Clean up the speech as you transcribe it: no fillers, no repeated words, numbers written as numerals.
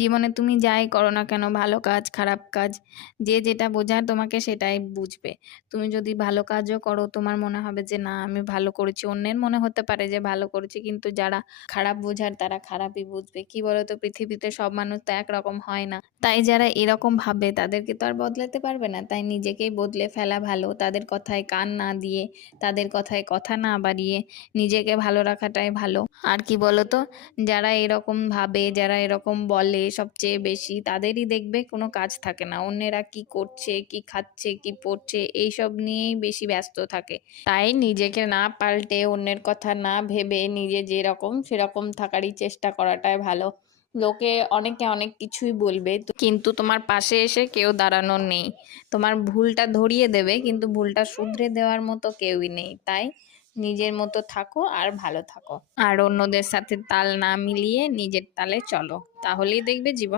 জীবনে তুমি যাই করো না কেন, ভালো কাজ খারাপ কাজ, যে যেটা বোঝার তোমাকে সেটাই বুঝবে। তুমি যদি ভালো কাজও করো তোমার মনে হবে যে না আমি ভালো করেছি, অন্যের মনে হতে পারে যে ভালো করেছি, কিন্তু যারা খারাপ বোঝার তারা খারাপই বুঝবে। কি বলতো, পৃথিবীতে সব মানুষ তো একরকম হয় না। তাই যারা এরকম ভাবে তাদেরকে তো আর বদলাতে পারবে না, তাই নিজেকেই বদলে ফেলা ভালো। তাদের কথায় কান না দিয়ে, তাদের কথায় কথা না বাড়িয়ে নিজেকে ভালো রাখাটাই ভালো। আর কি বলতো, যারা এরকম ভাবে, যারা এরকম বলে সবচেয়ে বেশি, তাদেরই দেখবে কোনো কাজ থাকে না। অন্যেরা কি করছে, কি খাচ্ছে, কি পড়ছে, এইসব নিয়েই বেশি ব্যস্ত থাকে। তাই নিজেকে না পাল্টে, অন্যের কথা না ভেবে, নিজে যেরকম সেরকম থাকারই চেষ্টা করাটাই ভালো। লোকে অনেকে অনেক কিছুই বলবে, কিন্তু তোমার পাশে এসে কেউ দাঁড়ানোর নেই। তোমার ভুলটা ধরিয়ে দেবে, কিন্তু ভুলটা শুধরে দেওয়ার মতো কেউই নেই। তাই নিজের মতো থাকো আর ভালো থাকো। আর অন্যদের সাথে তাল না মিলিয়ে নিজের তালে চলো, তাহলেই দেখবে জীবন